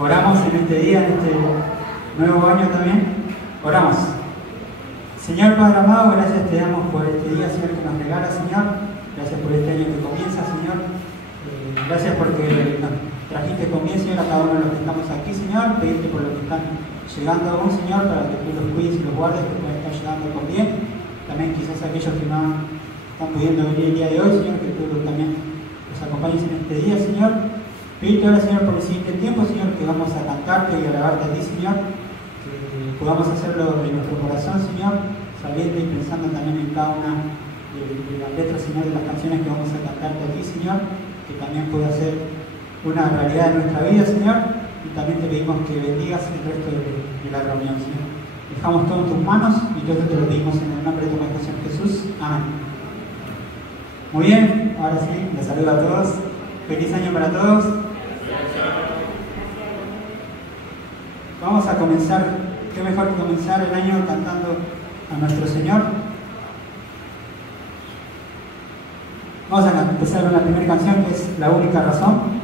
Oramos en este día, en este nuevo año también. Oramos. Señor Padre amado, gracias te damos por este día, Señor, que nos regala, Señor. Gracias por este año que comienza, Señor. Gracias porque nos trajiste con bien, Señor, a cada uno de los que estamos aquí, Señor. Pedirte por los que están llegando aún, Señor, para que tú los cuides y los guardes, que puedan estar llegando con bien. También quizás aquellos que no están pudiendo venir el día de hoy, Señor, que tú también los acompañes en este día, Señor. Pedirte ahora, Señor, por el siguiente tiempo, Señor, que vamos a cantarte y alabarte a ti, Señor. Que podamos hacerlo de nuestro corazón, Señor, sabiendo y pensando también en cada una de las letras, Señor, de las canciones que vamos a cantarte a ti, Señor, que también pueda ser una realidad de nuestra vida, Señor. Y también te pedimos que bendigas el resto de la reunión, Señor. Dejamos todo en tus manos y todo te lo pedimos en el nombre de tu Maestro Señor Jesús. Amén. Muy bien, ahora sí, les saludo a todos. Feliz año para todos. Vamos a comenzar, qué mejor que comenzar el año cantando a nuestro Señor. Vamos a empezar con la primera canción, que es La Única Razón.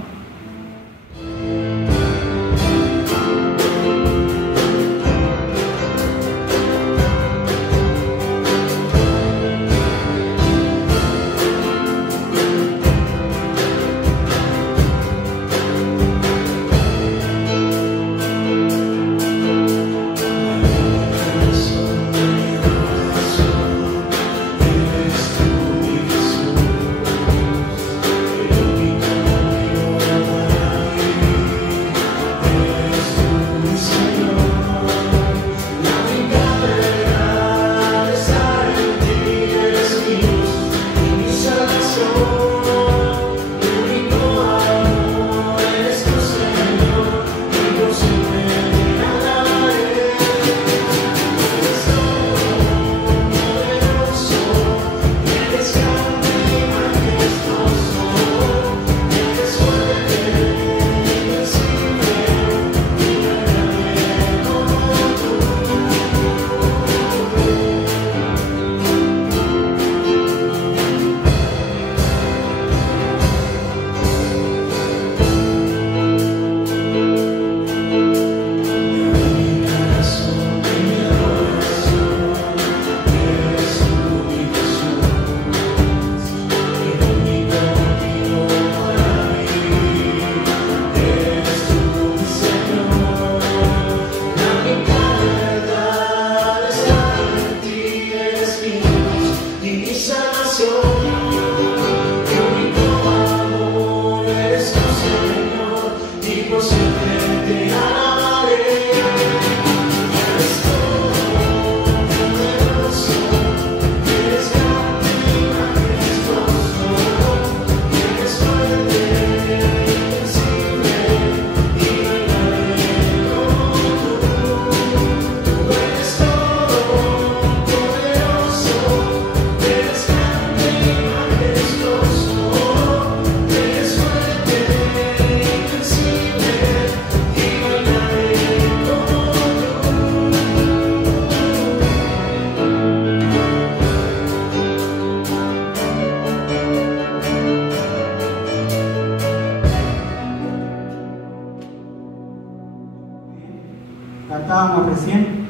Cantábamos recién,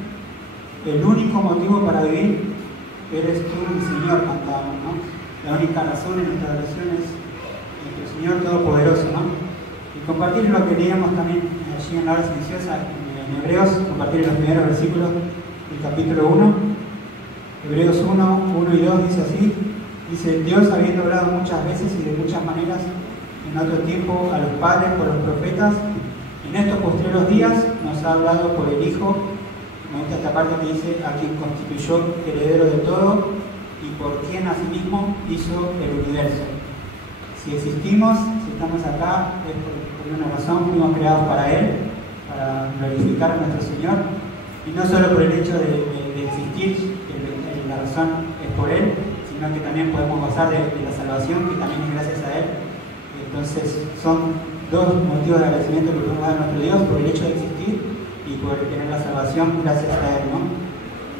el único motivo para vivir eres tú, mi Señor, cantábamos, ¿no? La única razón en nuestra oración es nuestro Señor Todopoderoso, ¿no? Y compartir lo que leíamos también allí en la hora silenciosa, en Hebreos, compartir los primeros versículos del capítulo 1. Hebreos 1, 1 y 2 dice así, dice: Dios, habiendo hablado muchas veces y de muchas maneras en otro tiempo a los padres por los profetas, en estos postreros días nos ha hablado por el Hijo. Me gusta esta parte que dice: a quien constituyó heredero de todo y por quien asimismo hizo el universo. Si existimos, si estamos acá, es por una razón, fuimos creados para Él, para glorificar a nuestro Señor, y no solo por el hecho de existir, que la razón es por Él, sino que también podemos gozar de la salvación, que también es gracias a Él. Entonces son dos motivos de agradecimiento que podemos dar a nuestro Dios: por el hecho de existir y por tener la salvación gracias a Él, ¿no?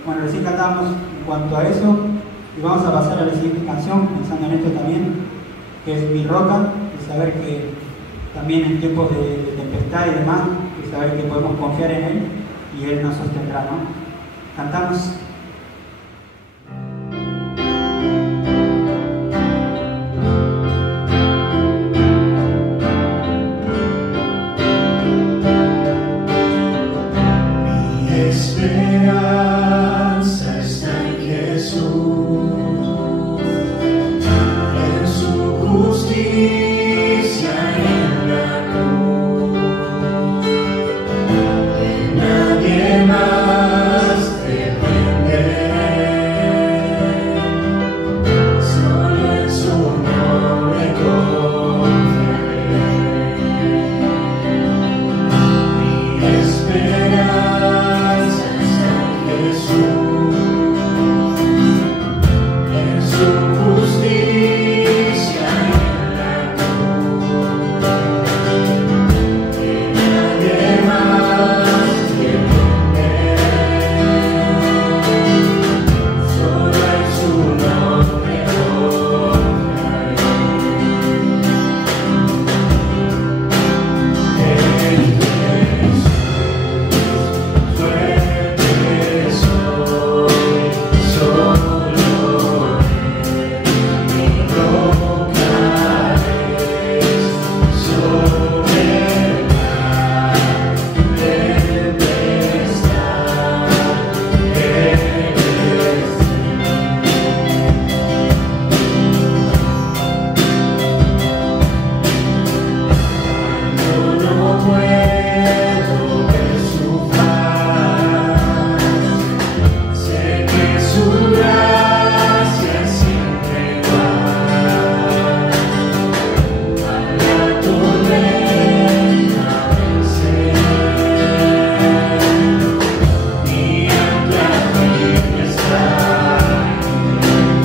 Bueno, recién cantábamos en cuanto a eso, y vamos a pasar a la siguiente canción pensando en esto también, que es Mi Roca, de saber que también en tiempos de tempestad y demás, que saber que podemos confiar en Él y Él nos sostendrá, ¿no? Cantamos. Esperanza está en Jesús, en su justicia y en la cruz, de nadie más dependeré, solo en su nombre confiaré. Mi esperanza Jesús, en su justicia y en la cruz, que nadie más dependeré, solo en su nombre confiaré. En Jesús fuerte soy, solo mi roca es, soberana, tempestad, eres cuando no puedo ver su faz, sé que su gracia es siempre igual. A la tormenta venceré, mi ancla firme está en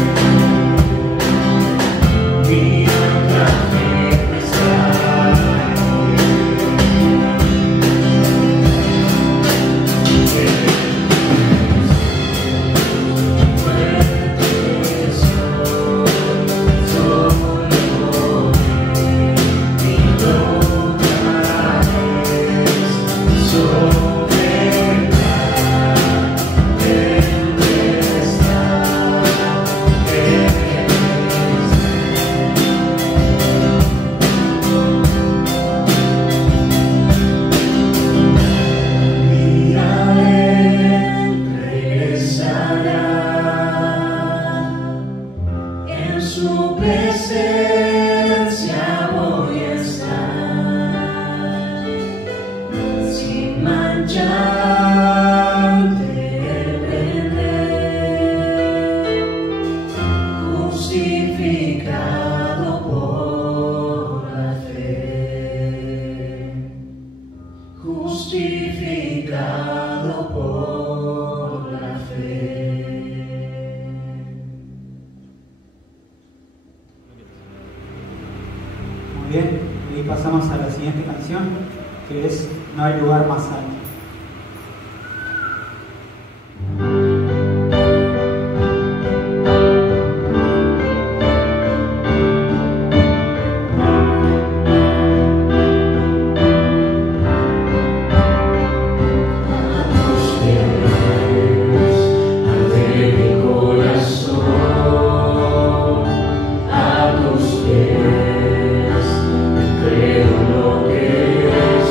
Él, mi ancla firme está en su presencia voy a estar, sin mancha ante Él vendré, justificado por la fe, justificado por la fe. Muy bien, y pasamos a la siguiente canción, que es No hay lugar más alto. Entrego lo que es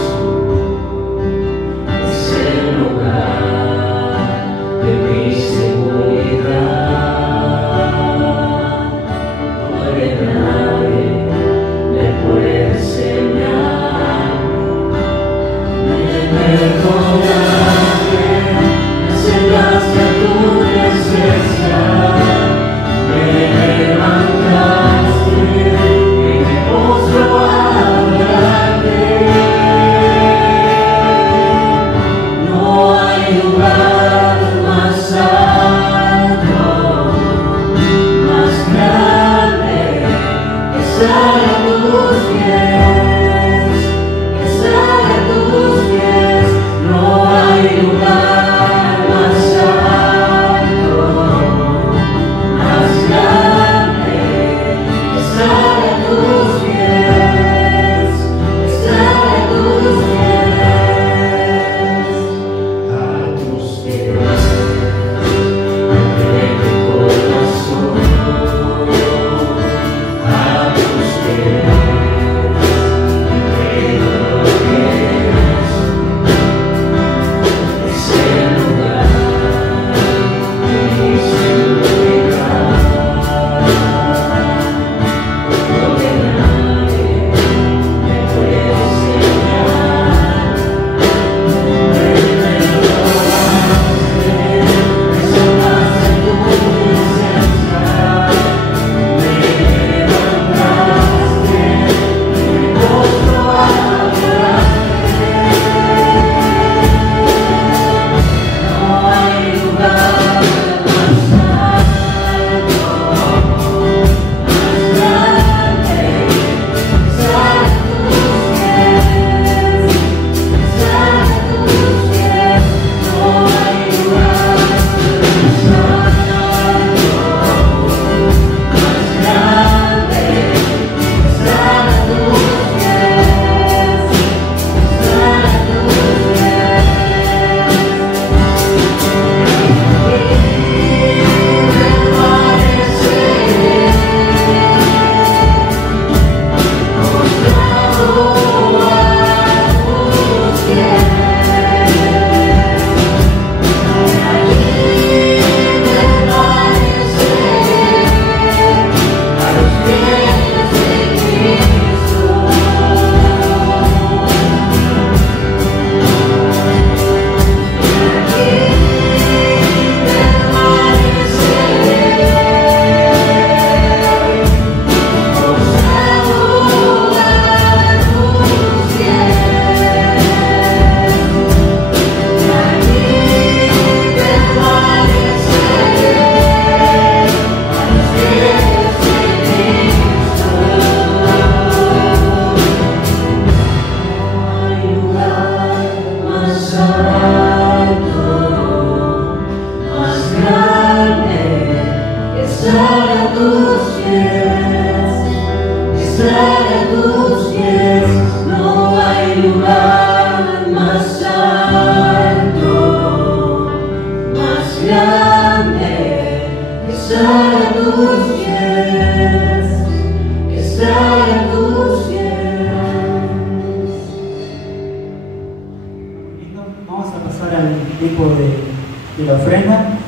falta el tiempo de la ofrenda.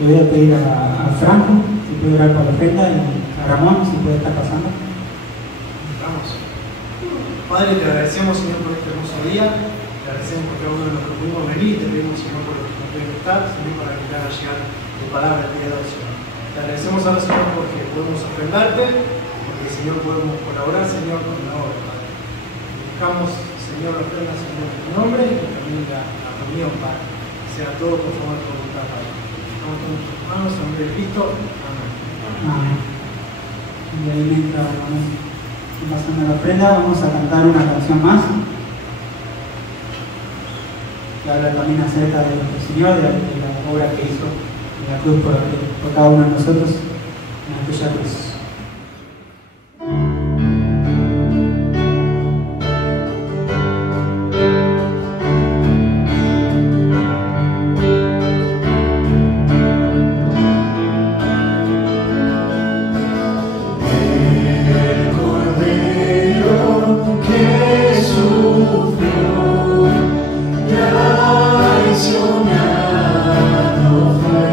Le voy a pedir a Franco si puede orar por la ofrenda y a Ramón si puede estar pasando. Vamos. Padre, te agradecemos, Señor, por este hermoso día. Te agradecemos por cada uno de los que pudimos venir. Te pedimos, Señor, por los que nos pueden estar, Señor, para que te haga llegar tu palabra el día de hoy, Señor. Te agradecemos ahora, Señor, porque podemos ofrendarte, porque, Señor, podemos colaborar, Señor, con la obra, Padre. Buscamos, Señor, la ofrenda, Señor, en tu nombre y también la reunión, Padre. Sea todo por favor tu voluntad, Padre. Estamos con tus manos, en nombre de Cristo. Amén. Amén. Y ahí mientras vamos pasando la ofrenda, vamos a cantar una canción más que habla también acerca de nuestro Señor, de la obra que hizo en la cruz por cada uno de nosotros en aquella cruz. Traicionado fue.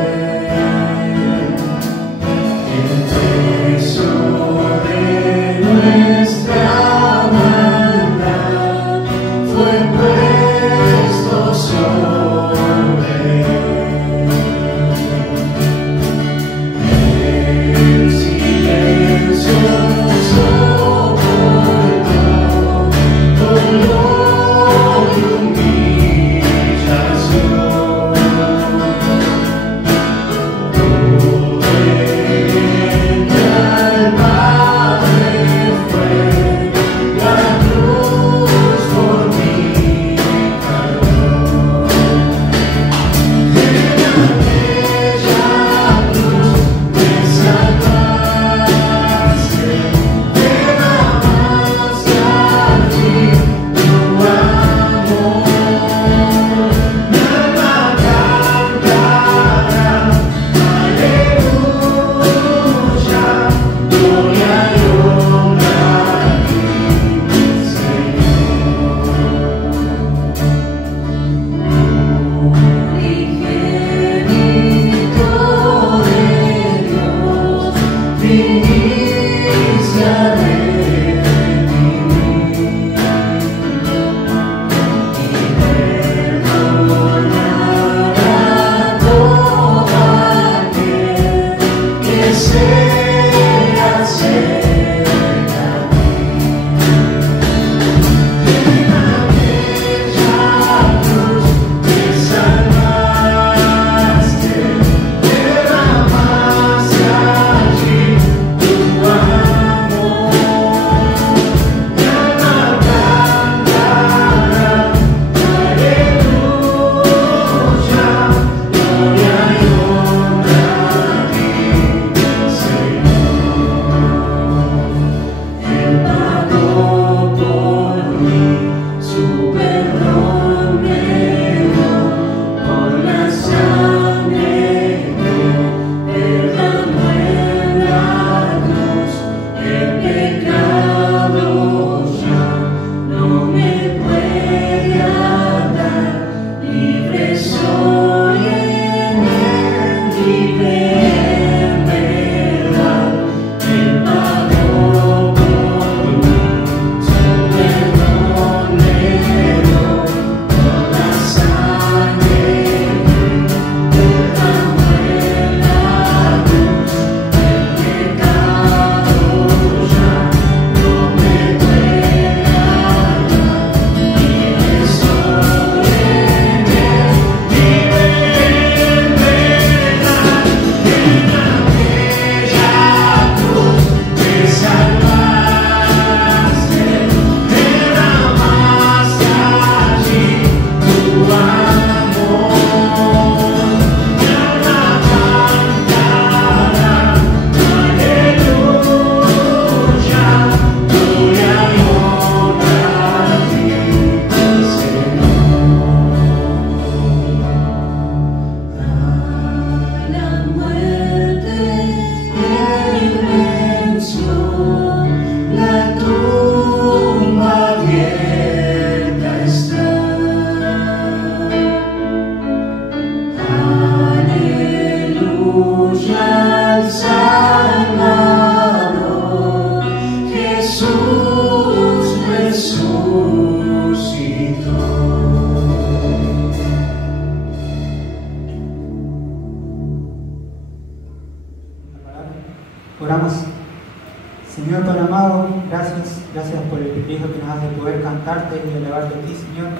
privilegio que nos das de poder cantarte y elevarte a ti, Señor.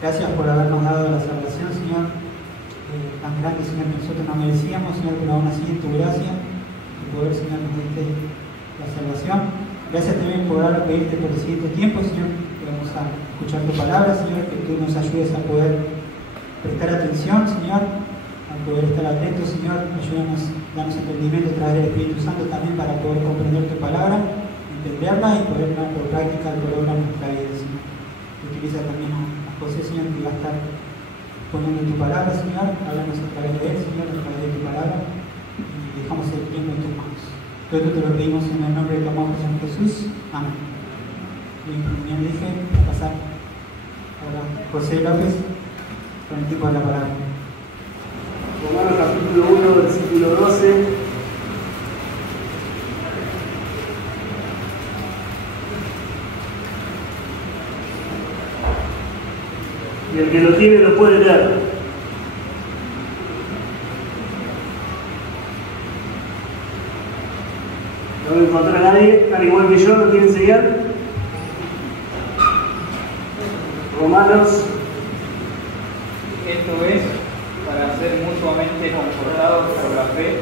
Gracias por habernos dado la salvación, Señor, tan grande, Señor, que nosotros no merecíamos, Señor, pero aún así en tu gracia, y poder, Señor, nos diste la salvación. Gracias también por ahora pedirte por el siguiente tiempo, Señor, que vamos a escuchar tu palabra, Señor, que tú nos ayudes a poder prestar atención, Señor, a poder estar atentos, Señor. Ayúdanos, danos entendimiento a través del Espíritu Santo también para poder comprender tu palabra, entenderla y poder poner por práctica tu obra en nuestra vida, Señor. Utiliza también a José, Señor, que va a estar poniendo tu palabra, Señor. Háblanos a través de él, Señor, a través de tu palabra, y dejamos el tiempo en tus manos. Todo esto te lo pedimos en el nombre de tu amado Señor Jesús. Amén. Y como dije, a pasar ahora José López con el tipo de la palabra. Romanos capítulo 1, versículo 12. Y el que lo tiene lo puede leer. No voy a encontrar a nadie, al igual que yo, no tienen señal. Romanos. Esto es para ser mutuamente confortados por la fe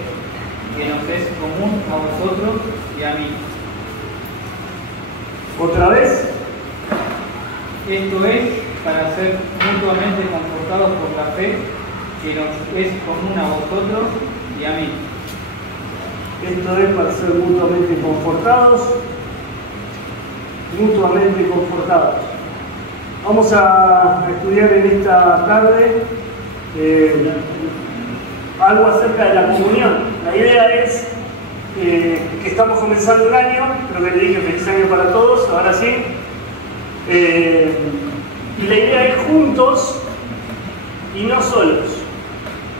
que nos es común a vosotros y a mí. ¿Otra vez? Esto es para ser mutuamente confortados por la fe que nos es común a vosotros y a mí. Esto es para ser mutuamente confortados. Mutuamente confortados. Vamos a estudiar en esta tarde algo acerca de la comunión. La idea es que estamos comenzando un año, creo que le dije feliz año para todos, ahora sí. Y la idea es juntos y no solos.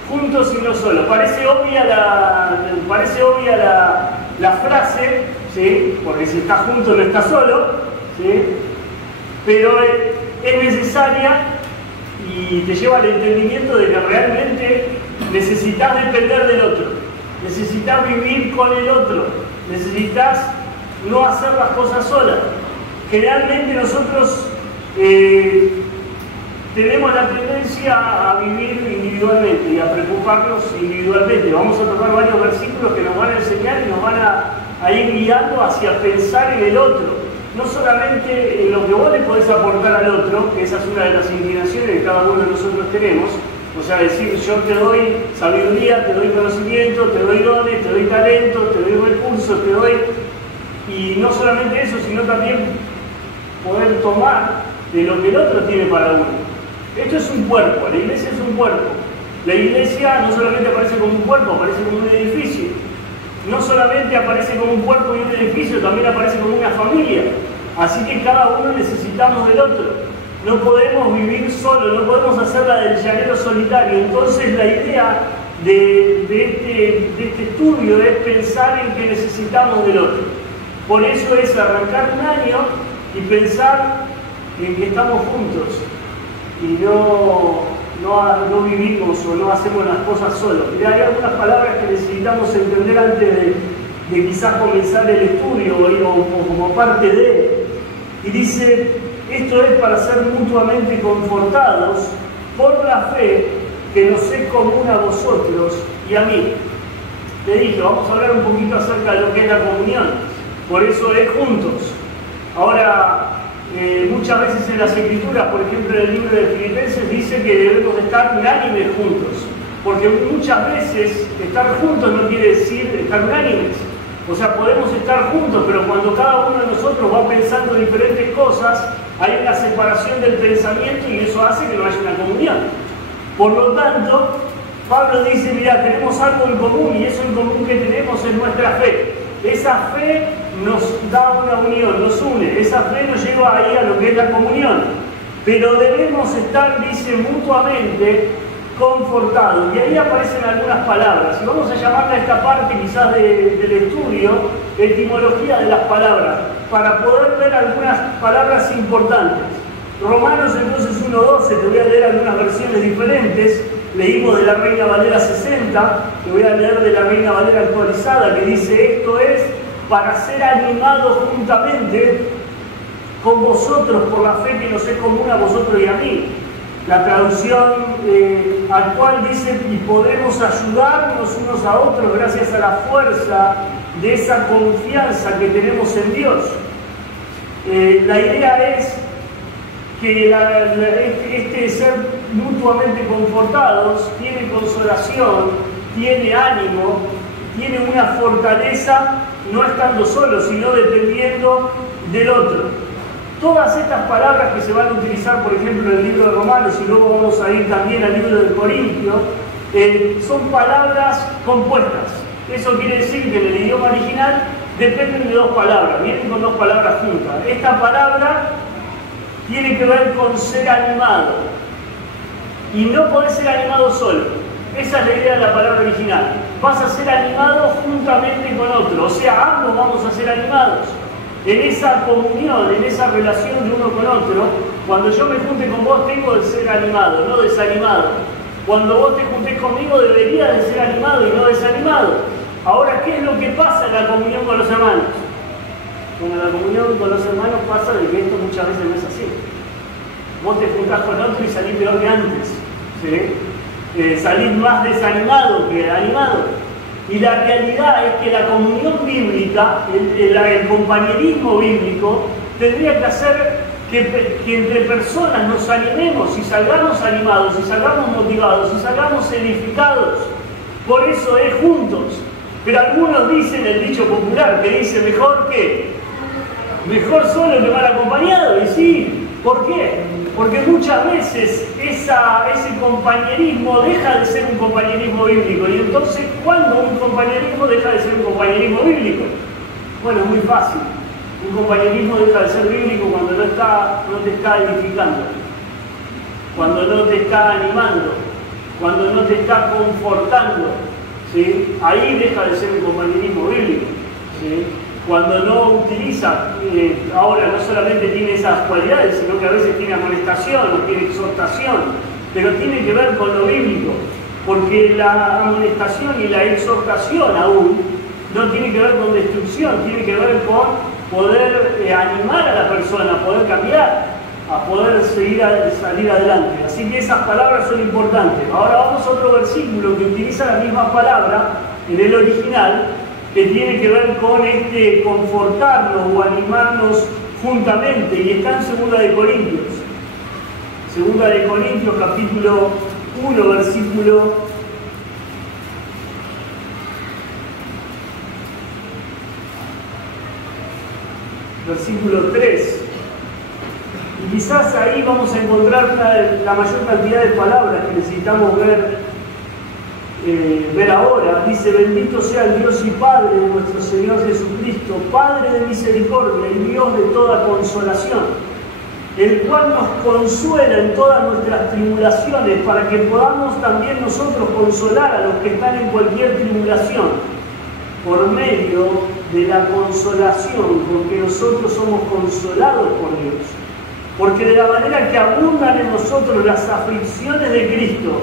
Juntos y no solos. Parece obvia la frase, ¿sí? Porque si estás junto no estás solo, ¿sí? Pero es necesaria y te lleva al entendimiento de que realmente necesitas depender del otro, necesitas vivir con el otro, necesitas no hacer las cosas solas. Generalmente nosotros tenemos la tendencia a vivir individualmente y a preocuparnos individualmente. Vamos a tocar varios versículos que nos van a enseñar y nos van a ir guiando hacia pensar en el otro. No solamente en lo que vos le podés aportar al otro, que esa es una de las inclinaciones que cada uno de nosotros tenemos, o sea, decir, yo te doy sabiduría, te doy conocimiento, te doy dones, te doy talento, te doy recursos, te doy... Y no solamente eso, sino también poder tomar de lo que el otro tiene para uno. Esto es un cuerpo, la iglesia es un cuerpo. La iglesia no solamente aparece como un cuerpo, aparece como un edificio. No solamente aparece como un cuerpo y un edificio, también aparece como una familia. Así que cada uno necesitamos del otro. No podemos vivir solo, no podemos hacer la del llanero solitario. Entonces la idea de este estudio es pensar en que necesitamos del otro. Por eso es arrancar un año y pensar en que estamos juntos y no vivimos o no hacemos las cosas solos. Y hay algunas palabras que necesitamos entender antes de quizás comenzar el estudio o como parte de él. Y dice, esto es para ser mutuamente confortados por la fe que nos es común a vosotros y a mí. Te dije, vamos a hablar un poquito acerca de lo que es la comunión. Por eso es juntos. Ahora, muchas veces en las escrituras, por ejemplo en el libro de Filipenses, dice que debemos estar unánimes juntos, porque muchas veces estar juntos no quiere decir estar unánimes. O sea, podemos estar juntos, pero cuando cada uno de nosotros va pensando diferentes cosas, hay una separación del pensamiento y eso hace que no haya una comunión. Por lo tanto, Pablo dice, mira, tenemos algo en común y eso en común que tenemos es nuestra fe. Esa fe nos da una unión, nos une, esa fe nos lleva ahí a lo que es la comunión. Pero debemos estar, dice, mutuamente confortados. Y ahí aparecen algunas palabras. Y vamos a llamarla esta parte quizás del estudio, etimología de las palabras, para poder ver algunas palabras importantes. Romanos entonces 1.12, te voy a leer algunas versiones diferentes. Leímos de la Reina Valera 60, te voy a leer de la Reina Valera actualizada, que dice, esto es para ser animados juntamente con vosotros por la fe que nos es común a vosotros y a mí. La traducción actual dice, y podemos ayudarnos unos a otros gracias a la fuerza de esa confianza que tenemos en Dios. La idea es que este ser mutuamente confortados tiene consolación, tiene ánimo, tiene una fortaleza, no estando solo, sino dependiendo del otro. Todas estas palabras que se van a utilizar, por ejemplo, en el libro de Romanos, y luego vamos a ir también al libro de Corintios, son palabras compuestas. Eso quiere decir que en el idioma original dependen de dos palabras, vienen con dos palabras juntas. Esta palabra tiene que ver con ser animado. Y no podés ser animado solo. Esa es la idea de la palabra original. Vas a ser animado juntamente con otro. O sea, ambos vamos a ser animados. En esa comunión, en esa relación de uno con otro, cuando yo me junte con vos tengo de ser animado, no desanimado. Cuando vos te juntés conmigo debería de ser animado y no desanimado. Ahora, ¿qué es lo que pasa en la comunión con los hermanos? Bueno, la comunión con los hermanos pasa de que esto muchas veces no es así. Vos te juntás con otro y salís peor que antes, ¿sí? Salís más desanimado que animado. Y la realidad es que la comunión bíblica, el compañerismo bíblico, tendría que hacer que entre personas nos animemos y salgamos animados, y salgamos motivados, y salgamos edificados. Por eso es juntos. Pero algunos dicen el dicho popular que dice mejor que mejor solo que mal acompañado. Y sí, ¿por qué? Porque muchas veces ese compañerismo deja de ser un compañerismo bíblico. Y entonces, ¿cuándo un compañerismo deja de ser un compañerismo bíblico? Bueno, es muy fácil. Un compañerismo deja de ser bíblico cuando no te está edificando, cuando no te está animando, cuando no te está confortando, ¿sí? Ahí deja de ser un compañerismo bíblico, ¿sí? Cuando no utiliza, ahora no solamente tiene esas cualidades, sino que a veces tiene amonestación o tiene exhortación, pero tiene que ver con lo bíblico, porque la amonestación y la exhortación aún no tiene que ver con destrucción, tiene que ver con poder animar a la persona, a poder cambiar, a poder salir adelante. Así que esas palabras son importantes. Ahora vamos a otro versículo que utiliza la misma palabra en el original, que tiene que ver con confortarnos o animarnos juntamente, y está en 2 de Corintios. 2 de Corintios, capítulo 1, versículo 3. Y quizás ahí vamos a encontrar la mayor cantidad de palabras que necesitamos ver ahora. Dice: bendito sea el Dios y Padre de nuestro Señor Jesucristo, Padre de misericordia y Dios de toda consolación, el cual nos consuela en todas nuestras tribulaciones, para que podamos también nosotros consolar a los que están en cualquier tribulación, por medio de la consolación, porque nosotros somos consolados por Dios. Porque de la manera que abundan en nosotros las aflicciones de Cristo,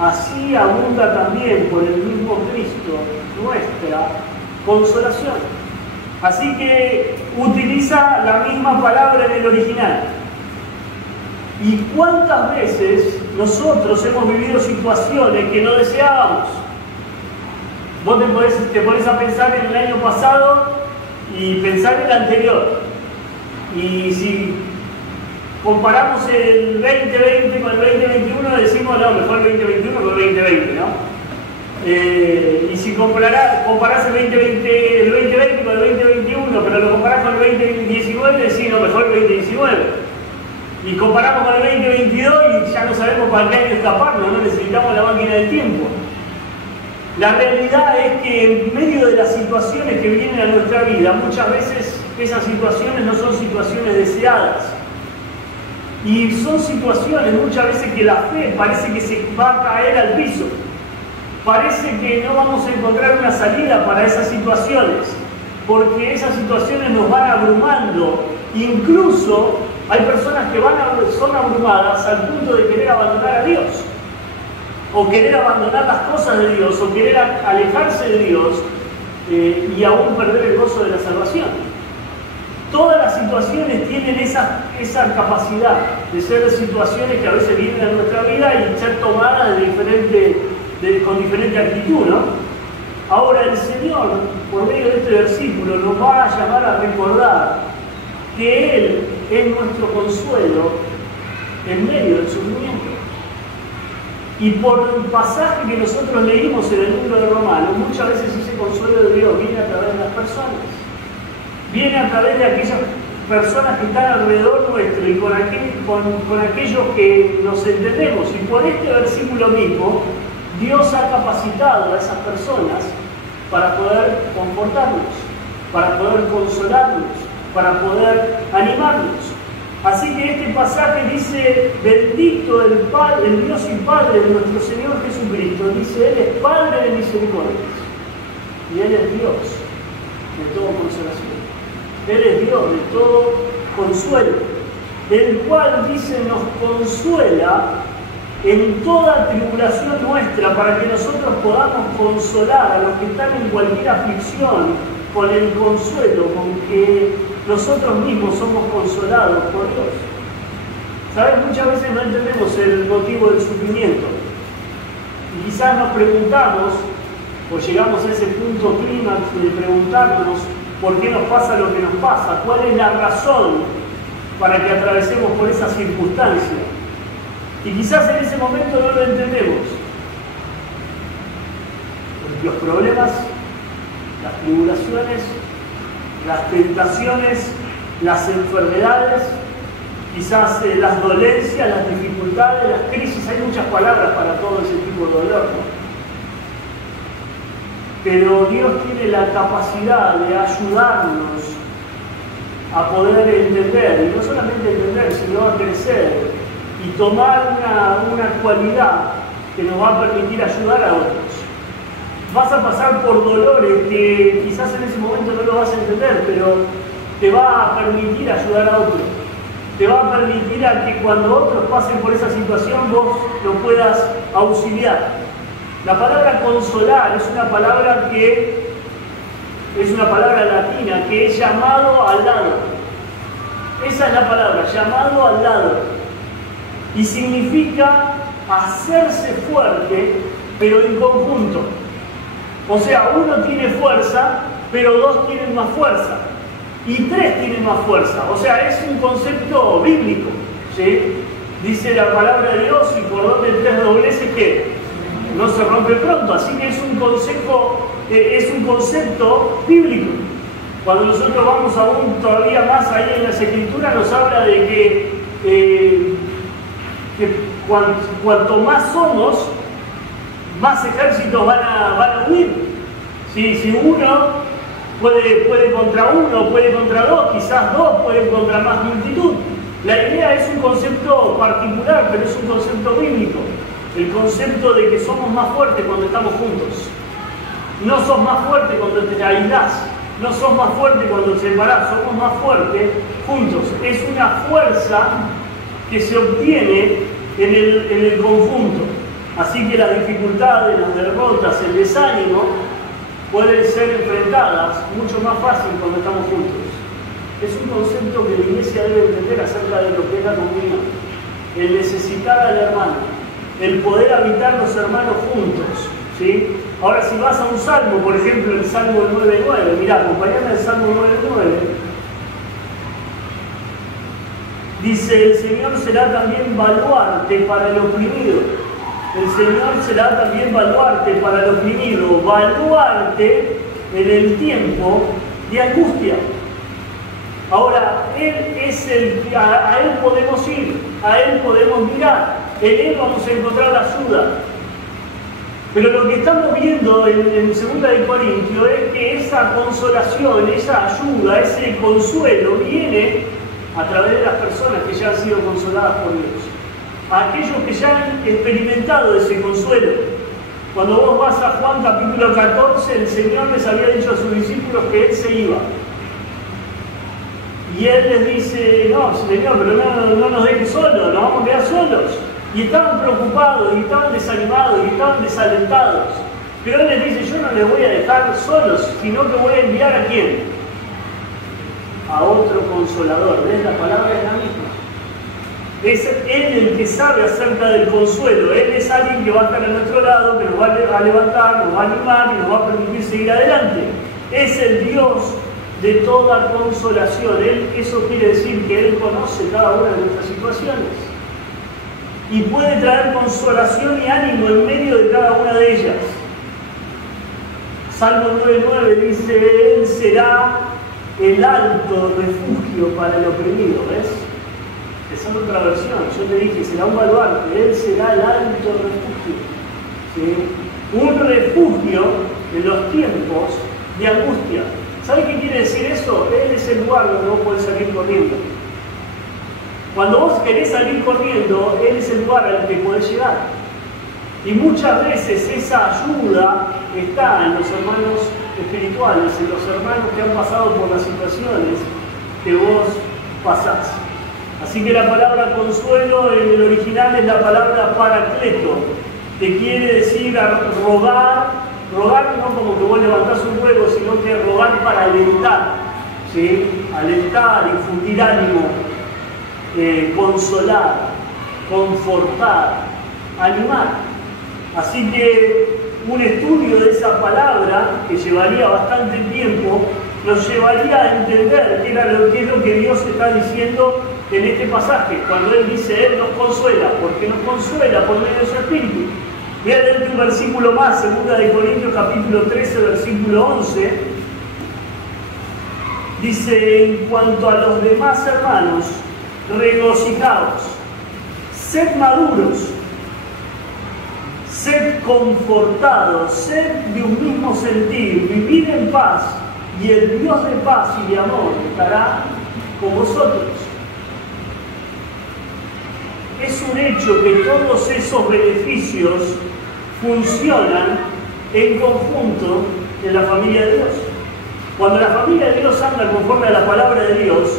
así abunda también por el mismo Cristo nuestra consolación. Así que utiliza la misma palabra en el original. ¿Y cuántas veces nosotros hemos vivido situaciones que no deseábamos? Vos te pones a pensar en el año pasado y pensar en el anterior. Y si comparamos el 2020 con el 2021, decimos, no, mejor el 2021 con el 2020, ¿no? Y si comparás el 2020 con el 2021, pero lo comparás con el 2019, decís, no, mejor el 2019. Y comparamos con el 2022 y ya no sabemos para qué año escaparnos, no necesitamos la máquina del tiempo. La realidad es que en medio de las situaciones que vienen a nuestra vida, muchas veces esas situaciones no son situaciones deseadas. Y son situaciones muchas veces que la fe parece que se va a caer al piso. Parece que no vamos a encontrar una salida para esas situaciones, porque esas situaciones nos van abrumando. Incluso hay personas que son abrumadas al punto de querer abandonar a Dios, o querer abandonar las cosas de Dios, o querer alejarse de Dios y aún perder el gozo de la salvación. Todas las situaciones tienen esa capacidad de ser situaciones que a veces vienen a nuestra vida y ser tomadas con diferente actitud, ¿no? Ahora el Señor, por medio de este versículo, nos va a llamar a recordar que Él es nuestro consuelo en medio del sufrimiento. Y por el pasaje que nosotros leímos en el libro de Romanos, muchas veces ese consuelo de Dios viene a través de las personas. Viene a través de aquellas personas que están alrededor nuestro y con aquellos que nos entendemos. Y por este versículo mismo, Dios ha capacitado a esas personas para poder confortarlos, para poder consolarlos, para poder animarlos. Así que este pasaje dice: bendito el Dios y Padre de nuestro Señor Jesucristo. Dice, Él es Padre de misericordias y Él es Dios de toda consolación. Él es Dios de todo consuelo, el cual, dice, nos consuela en toda tribulación nuestra, para que nosotros podamos consolar a los que están en cualquier aflicción con el consuelo con que nosotros mismos somos consolados por Dios. ¿Sabes? Muchas veces no entendemos el motivo del sufrimiento y quizás nos preguntamos, o llegamos a ese punto clímax de preguntarnos por qué nos pasa lo que nos pasa, cuál es la razón para que atravesemos por esa circunstancia. Y quizás en ese momento no lo entendemos. Los problemas, las tribulaciones, las tentaciones, las enfermedades, quizás las dolencias, las dificultades, las crisis, hay muchas palabras para todo ese tipo de dolor, ¿no? Pero Dios tiene la capacidad de ayudarnos a poder entender, y no solamente entender, sino a crecer y tomar una cualidad que nos va a permitir ayudar a otros. Vas a pasar por dolores que quizás en ese momento no lo vas a entender, pero te va a permitir ayudar a otros. Te va a permitir a que cuando otros pasen por esa situación vos lo puedas auxiliar. La palabra consolar es una palabra latina, que es llamado al lado. Esa es la palabra, llamado al lado. Y significa hacerse fuerte, pero en conjunto. O sea, uno tiene fuerza, pero dos tienen más fuerza. Y tres tienen más fuerza. O sea, es un concepto bíblico, ¿sí? Dice la palabra de Dios, y por donde tres dobleces que no se rompe pronto. Así que es un concepto bíblico. Cuando nosotros vamos aún todavía más ahí en las Escrituras, nos habla de que cuanto más somos, más ejércitos van a huir. Si uno puede contra uno, puede contra dos, quizás dos pueden contra más multitud. La idea es un concepto particular, pero es un concepto bíblico. El concepto de que somos más fuertes cuando estamos juntos. No sos más fuerte cuando te aislás, no sos más fuerte cuando te separás, somos más fuertes juntos. Es una fuerza que se obtiene en el conjunto. Así que las dificultades, las derrotas, el desánimo pueden ser enfrentadas mucho más fácil cuando estamos juntos. Es un concepto que la Iglesia debe entender acerca de lo que es la comunión. El necesitar al hermano, el poder habitar los hermanos juntos, ¿sí? Ahora, si vas a un salmo, por ejemplo, el Salmo 9.9, mirá, acompáñame al Salmo 9.9. Dice: el Señor será también baluarte para el oprimido. El Señor será también baluarte para el oprimido, baluarte en el tiempo de angustia. Ahora, Él es a Él podemos ir, a Él podemos mirar, en Él vamos a encontrar ayuda. Pero lo que estamos viendo en 2 Corintios es que esa consolación, esa ayuda, ese consuelo viene a través de las personas que ya han sido consoladas por Dios. A aquellos que ya han experimentado ese consuelo. Cuando vos vas a Juan capítulo 14, el Señor les había dicho a sus discípulos que Él se iba. Y Él les dice: no, Señor, pero no nos dejes solos, nos vamos a quedar solos. Y estaban preocupados, y estaban desanimados, y estaban desalentados. Pero Él les dice: yo no les voy a dejar solos, sino que voy a enviar ¿a quién? a otro consolador. ¿Ves? La palabra es la misma. Es Él el que sabe acerca del consuelo. Él es alguien que va a estar a nuestro lado, que nos va a levantar, nos va a animar y nos va a permitir seguir adelante. Es el Dios de toda consolación. Eso quiere decir que Él conoce cada una de nuestras situaciones y puede traer consolación y ánimo en medio de cada una de ellas. Salmo 9:9 dice: Él será el alto refugio para el oprimido. ¿Ves? Esa es otra versión. Yo te dije, será un baluarte. Él será el alto refugio. ¿Sí? Un refugio en los tiempos de angustia. ¿Sabes qué quiere decir eso? Él es el lugar donde vos podés salir corriendo. Cuando vos querés salir corriendo, Él es el lugar al que podés llegar. Y muchas veces esa ayuda está en los hermanos espirituales, en los hermanos que han pasado por las situaciones que vos pasás. Así que la palabra consuelo en el original es la palabra paracleto, que quiere decir rogar no como que vos levantás un fuego, sino que rogar para alentar, ¿sí? Alentar, infundir ánimo, consolar, confortar, animar. Así que un estudio de esa palabra, que llevaría bastante tiempo, nos llevaría a entender qué es lo que Dios está diciendo en este pasaje, cuando Él dice: Él nos consuela, porque nos consuela por medio de su Espíritu. Voy a leerte un versículo más, 2 Corintios capítulo 13, versículo 11. Dice: en cuanto a los demás hermanos, regocijaos, sed maduros, sed confortados, sed de un mismo sentir, vivid en paz, y el Dios de paz y de amor estará con vosotros. Es un hecho que todos esos beneficios funcionan en conjunto en la familia de Dios. Cuando la familia de Dios anda conforme a la palabra de Dios,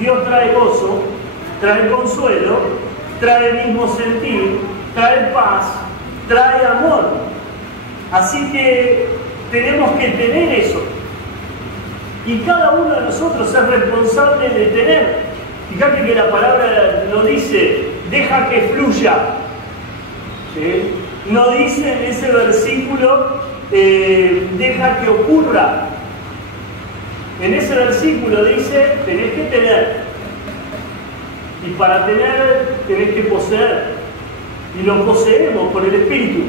Dios trae gozo, trae consuelo, trae el mismo sentir, trae paz, trae amor. Así que tenemos que tener eso. Y cada uno de nosotros es responsable de tener. Fíjate que la palabra no dice: deja que fluya. ¿Sí? No dice en ese versículo: deja que ocurra. En ese versículo dice: tenés que tener. Y para tener, tenés que poseer. Y lo poseemos por el Espíritu.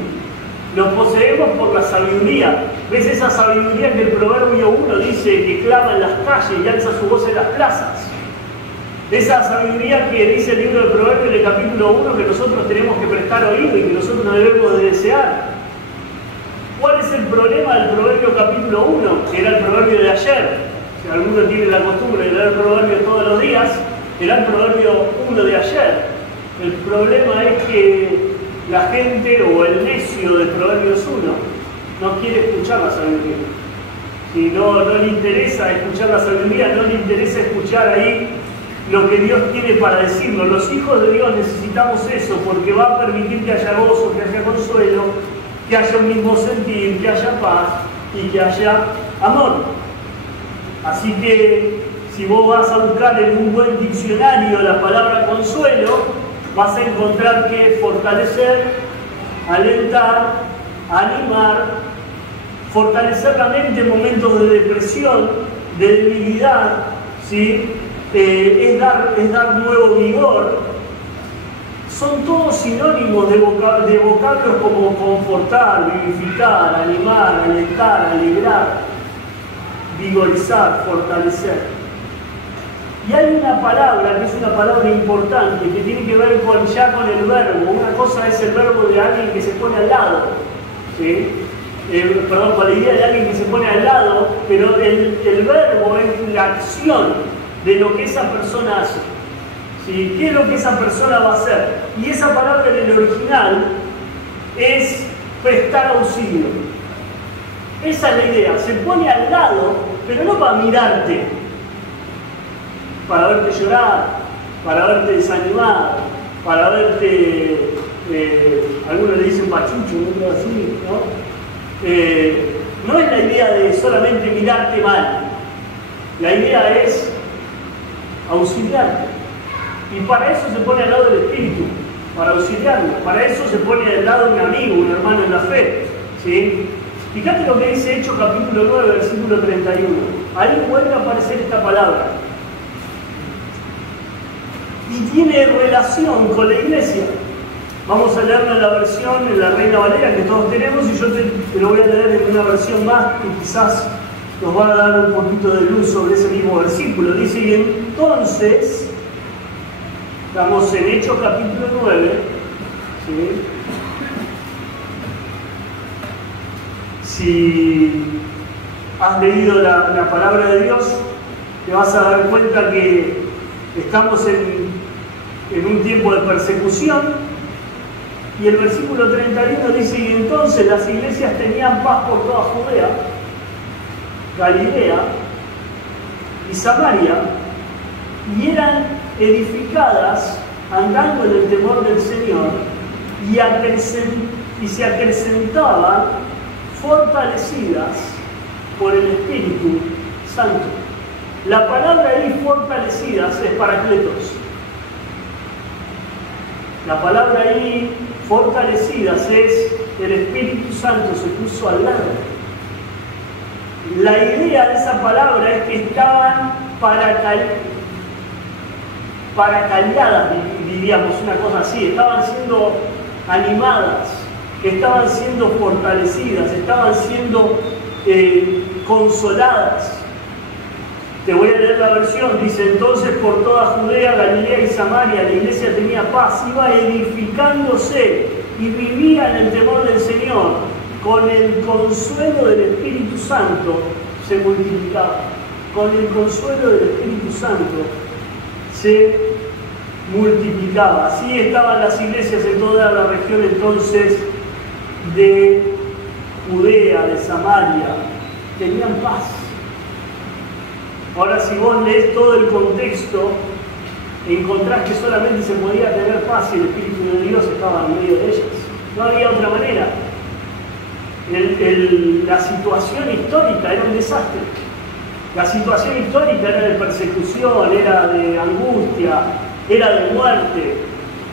Lo poseemos por la sabiduría. ¿Ves esa sabiduría que el Proverbio 1 dice que clama en las calles y alza su voz en las plazas? Esa sabiduría que dice el libro del Proverbio en el capítulo 1 que nosotros tenemos que prestar oído y que nosotros debemos de desear. ¿Cuál es el problema del Proverbio capítulo 1? Que era el proverbio de ayer. Si alguno tiene la costumbre de leer el Proverbio todos los días, era el Proverbio 1 de ayer. El problema es que la gente o el necio del Proverbios 1 no quiere escuchar la sabiduría. Si no le interesa escuchar la sabiduría, no le interesa escuchar ahí lo que Dios tiene para decirnos. Los hijos de Dios necesitamos eso, porque va a permitir que haya gozo, que haya consuelo, que haya un mismo sentir, que haya paz y que haya amor. Así que si vos vas a buscar en un buen diccionario la palabra consuelo, vas a encontrar que fortalecer, alentar, animar, fortalecer la mente en momentos de depresión, de debilidad, ¿sí? Es dar nuevo vigor. Son todos sinónimos de vocablos como confortar, vivificar, animar, alentar, alegrar, vigorizar, fortalecer. Y hay una palabra que es una palabra importante que tiene que ver con el verbo. Una cosa es el verbo de alguien que se pone al lado, ¿sí? Con la idea de alguien que se pone al lado, pero el verbo es la acción de lo que esa persona hace. ¿Sí? ¿Qué es lo que esa persona va a hacer? Y esa palabra en el original es prestar auxilio. Esa es la idea. Se pone al lado, pero no para mirarte, para verte llorar, para verte desanimado, para verte, algunos le dicen pachucho, ¿no? Así, ¿no? No es la idea de solamente mirarte mal. La idea es auxiliarte. Y para eso se pone al lado del Espíritu, para auxiliarlo. Para eso se pone al lado de un amigo, un hermano en la fe. ¿Sí? Fíjate lo que dice Hechos capítulo 9, versículo 31. Ahí vuelve a aparecer esta palabra. Y tiene relación con la iglesia. Vamos a leerlo en la versión, en la Reina Valera que todos tenemos, y yo te lo voy a leer en una versión más que quizás nos va a dar un poquito de luz sobre ese mismo versículo. Dice, y entonces, estamos en Hechos capítulo 9, ¿sí? Si has leído la palabra de Dios, te vas a dar cuenta que estamos en un tiempo de persecución. Y el versículo 31 dice, y entonces las iglesias tenían paz por toda Judea, Galilea y Samaria, y eran edificadas andando en el temor del Señor, y se acrecentaban fortalecidas por el Espíritu Santo. La palabra ahí, fortalecidas, es paracletos. La palabra ahí, fortalecidas, es el Espíritu Santo se puso al lado. La idea de esa palabra es que estaban paracalladas, diríamos una cosa así, estaban siendo animadas, estaban siendo fortalecidas, estaban siendo consoladas. Te voy a leer la versión, dice, entonces por toda Judea, Galilea y Samaria la iglesia tenía paz, iba edificándose y vivía en el temor del Señor, con el consuelo del Espíritu Santo se multiplicaba. Con el consuelo del Espíritu Santo se multiplicaba. Así estaban las iglesias en toda la región entonces de Judea, de Samaria, tenían paz. Ahora, si vos lees todo el contexto, encontrás que solamente se podía tener paz si el Espíritu de Dios estaba en medio de ellas. No había otra manera. La situación histórica era un desastre. La situación histórica era de persecución, era de angustia, era de muerte.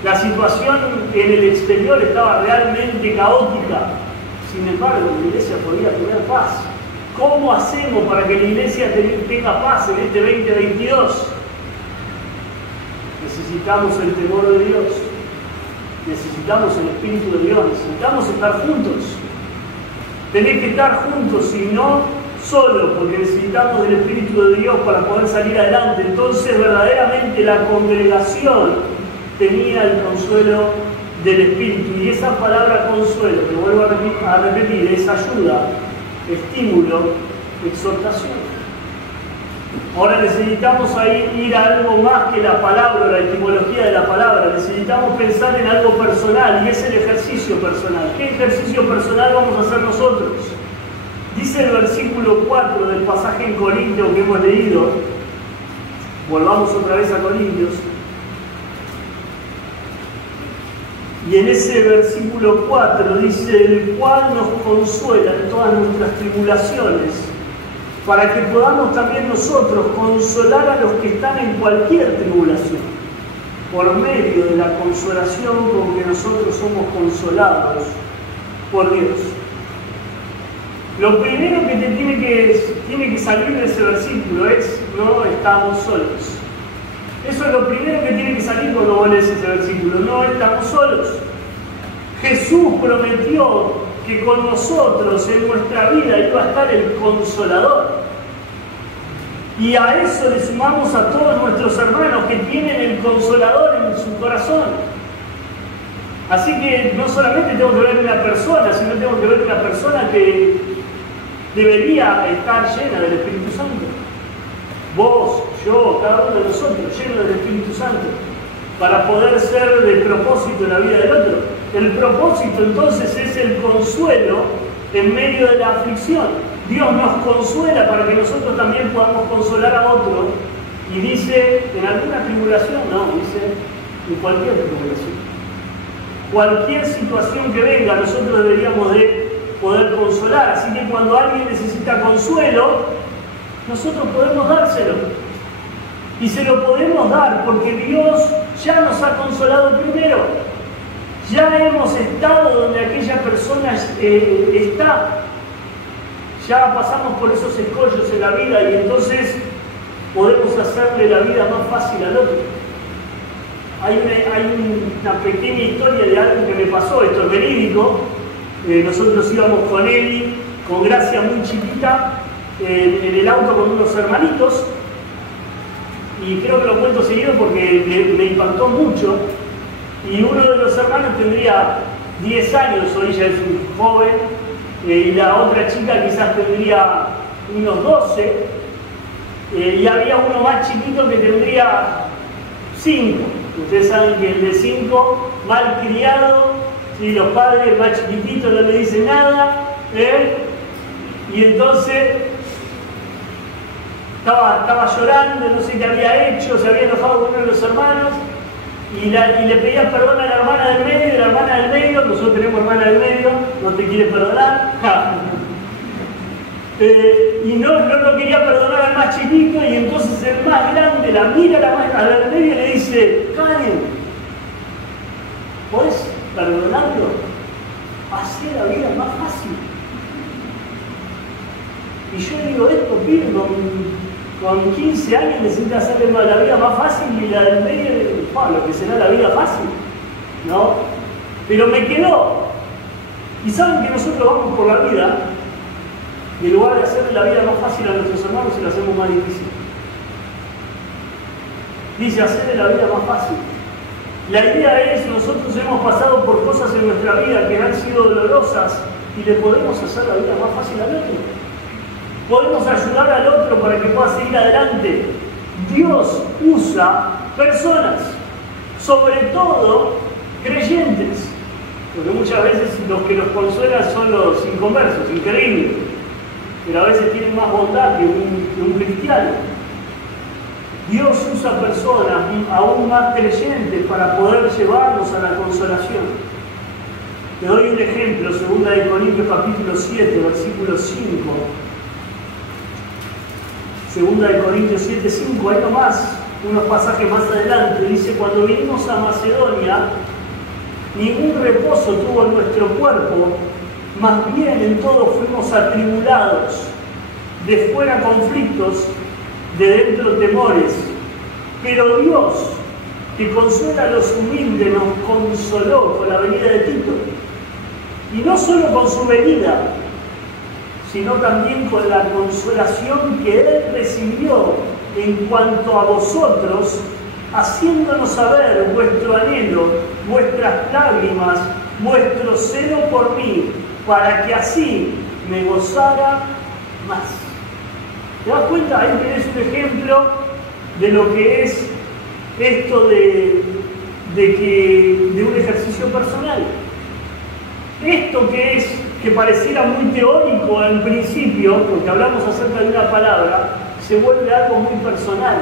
La situación en el exterior estaba realmente caótica. Sin embargo, la iglesia podía tener paz. ¿Cómo hacemos para que la iglesia tenga paz en este 2022? Necesitamos el temor de Dios, necesitamos el Espíritu de Dios, necesitamos estar juntos. Tenés que estar juntos y no solo, porque necesitamos del Espíritu de Dios para poder salir adelante. Entonces verdaderamente la congregación tenía el consuelo del Espíritu, y esa palabra consuelo, que vuelvo a repetir, es ayuda, estímulo, exhortación. Ahora necesitamos ahí ir a algo más que la palabra, la etimología de la palabra. Necesitamos pensar en algo personal, y es el ejercicio personal. ¿Qué ejercicio personal vamos a hacer nosotros? Dice el versículo 4 del pasaje en Corintios que hemos leído. Volvamos otra vez a Corintios. Y en ese versículo 4 dice, el cual nos consuela en todas nuestras tribulaciones, para que podamos también nosotros consolar a los que están en cualquier tribulación, por medio de la consolación con que nosotros somos consolados por Dios. Lo primero que tiene que salir de ese versículo es, no estamos solos. Eso es lo primero que tiene que salir cuando vos lees ese versículo. No estamos solos. Jesús prometió que con nosotros en nuestra vida iba a estar el Consolador. Y a eso le sumamos a todos nuestros hermanos que tienen el Consolador en su corazón. Así que no solamente tengo que ver una persona, sino tengo que ver una persona que debería estar llena del Espíritu Santo. Vos, yo, cada uno de nosotros, lleno del Espíritu Santo, para poder ser de propósito en la vida del otro. El propósito entonces es el consuelo en medio de la aflicción. Dios nos consuela para que nosotros también podamos consolar a otro. Y dice, ¿en alguna tribulación? No, dice, en cualquier tribulación. Cualquier situación que venga, nosotros deberíamos de poder consolar. Así que cuando alguien necesita consuelo, nosotros podemos dárselo. Y se lo podemos dar porque Dios ya nos ha consolado primero. Ya hemos estado donde aquella persona está. Ya pasamos por esos escollos en la vida y entonces podemos hacerle la vida más fácil al otro. Hay una pequeña historia de algo que me pasó, esto es verídico. Nosotros íbamos con Eli, con Gracia muy chiquita, en el auto con unos hermanitos, y creo que lo cuento seguido porque me impactó mucho. Y uno de los hermanos tendría 10 años, hoy ella es un joven, y la otra chica quizás tendría unos 12, y había uno más chiquito que tendría 5. Ustedes saben que el de 5, mal criado, ¿sí? Los padres más chiquititos no le dicen nada, y entonces estaba llorando, no sé qué había hecho, se había enojado con uno de los hermanos, y le pedía perdón a la hermana del medio, y la hermana del medio, nosotros tenemos hermana del medio, no te quiere perdonar, y no lo quería perdonar al más chiquito, y entonces el más grande la mira a la del medio y le dice: Karen, ¿podés perdonarlo? Hacía la vida más fácil. Y yo digo, esto pibe con 15 años necesita hacerle la vida más fácil, y la del medio, lo que será la vida fácil, ¿no? Pero me quedó. Y saben que nosotros vamos por la vida y en lugar de hacerle la vida más fácil a nuestros hermanos, se la hacemos más difícil. Dice, hacerle la vida más fácil. La idea es, nosotros hemos pasado por cosas en nuestra vida que han sido dolorosas y le podemos hacer la vida más fácil al otro. Podemos ayudar al otro para que pueda seguir adelante. Dios usa personas, sobre todo creyentes, porque muchas veces los que nos consuelan son los inconversos, increíble, pero a veces tienen más bondad que un cristiano. Dios usa personas aún más creyentes para poder llevarnos a la consolación. Te doy un ejemplo, 2 Corintios capítulo 7, versículo 5. 2 Corintios 7, 5, ahí nomás, unos pasajes más adelante, dice: cuando vinimos a Macedonia, ningún reposo tuvo nuestro cuerpo, más bien en todo fuimos atribulados, de fuera conflictos, de dentro temores. Pero Dios, que consuela a los humildes, nos consoló con la venida de Tito. Y no solo con su venida, sino también con la consolación que Él recibió en cuanto a vosotros, haciéndonos saber vuestro anhelo, vuestras lágrimas, vuestro celo por mí, para que así me gozara más. ¿Te das cuenta? Ahí tenés un ejemplo de lo que es esto de un ejercicio personal. Esto que pareciera muy teórico al principio, porque hablamos acerca de una palabra, se vuelve algo muy personal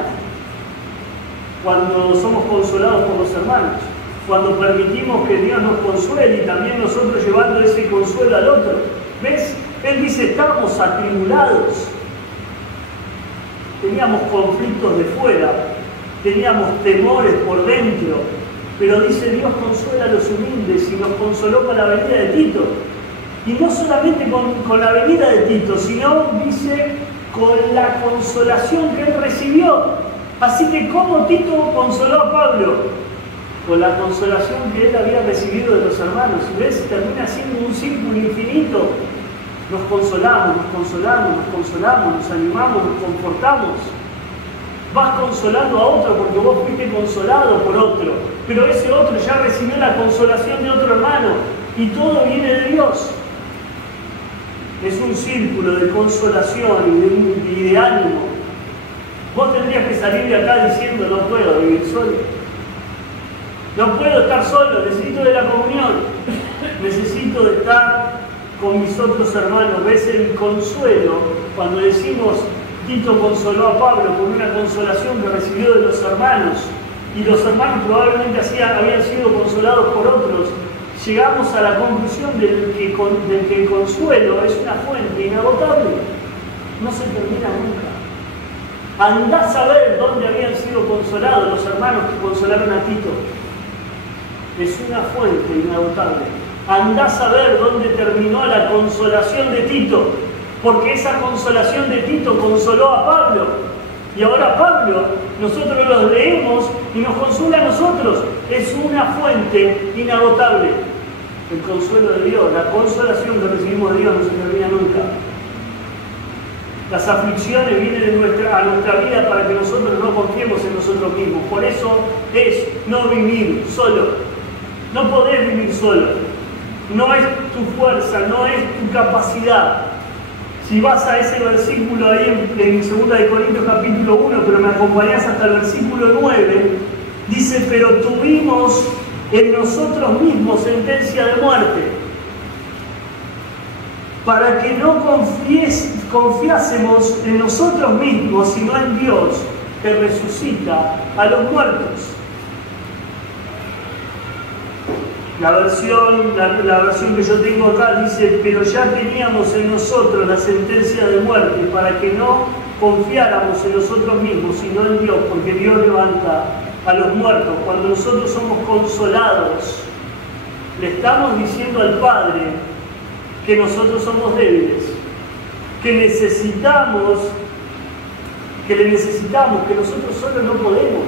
cuando somos consolados por los hermanos, cuando permitimos que Dios nos consuele y también nosotros llevando ese consuelo al otro. ¿Ves? Él dice, estábamos atribulados, teníamos conflictos de fuera, teníamos temores por dentro, pero dice, Dios consuela a los humildes y nos consoló con la venida de Tito. Y no solamente con la venida de Tito, sino, dice, con la consolación que él recibió. Así que, ¿cómo Tito consoló a Pablo? Con la consolación que él había recibido de los hermanos. Y ves, termina siendo un círculo infinito. Nos consolamos, nos consolamos, nos consolamos, nos animamos, nos confortamos. Vas consolando a otro porque vos fuiste consolado por otro. Pero ese otro ya recibió la consolación de otro hermano. Y todo viene de Dios. Es un círculo de consolación y de ánimo. Vos tendrías que salir de acá diciendo, no puedo vivir solo. No puedo estar solo, necesito de la comunión. Necesito de estar con mis otros hermanos. ¿Ves el consuelo? Cuando decimos, Tito consoló a Pablo con una consolación que recibió de los hermanos, y los hermanos probablemente habían sido consolados por otros, llegamos a la conclusión del que el consuelo es una fuente inagotable. No se termina nunca. Andá a saber dónde habían sido consolados los hermanos que consolaron a Tito. Es una fuente inagotable. Andá a saber dónde terminó la consolación de Tito, porque esa consolación de Tito consoló a Pablo. Y ahora Pablo, nosotros los leemos y nos consuela a nosotros. Es una fuente inagotable. El consuelo de Dios, la consolación que recibimos de Dios no se termina nunca. Las aflicciones vienen a nuestra vida para que nosotros no confiemos en nosotros mismos. Por eso es no vivir solo. No podés vivir solo. No es tu fuerza, no es tu capacidad. Si vas a ese versículo ahí en 2 Corintios capítulo 1, pero me acompañás hasta el versículo 9, dice, pero tuvimos en nosotros mismos sentencia de muerte, para que no confiásemos en nosotros mismos, sino en Dios, que resucita a los muertos. La versión que yo tengo acá dice, pero ya teníamos en nosotros la sentencia de muerte, para que no confiáramos en nosotros mismos, sino en Dios, porque Dios levanta a los muertos. Cuando nosotros somos consolados, le estamos diciendo al Padre que nosotros somos débiles, que le necesitamos, que nosotros solos no podemos,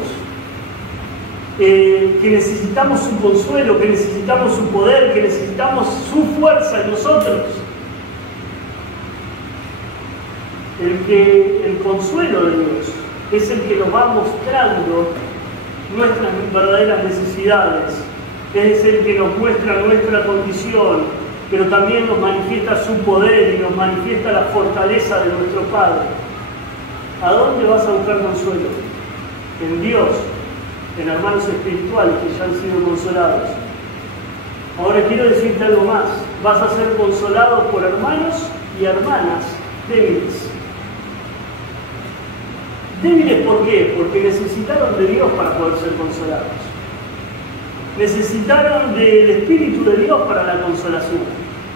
que necesitamos su consuelo, que necesitamos su poder, que necesitamos su fuerza en nosotros. El consuelo de Dios es el que nos va mostrando nuestras verdaderas necesidades, es el que nos muestra nuestra condición, pero también nos manifiesta su poder y nos manifiesta la fortaleza de nuestro Padre. ¿A dónde vas a buscar consuelo? En Dios, en hermanos espirituales que ya han sido consolados. Ahora quiero decirte algo más. Vas a ser consolado por hermanos y hermanas débiles. ¿Débiles por qué? Porque necesitaron de Dios para poder ser consolados. Necesitaron del Espíritu de Dios para la consolación.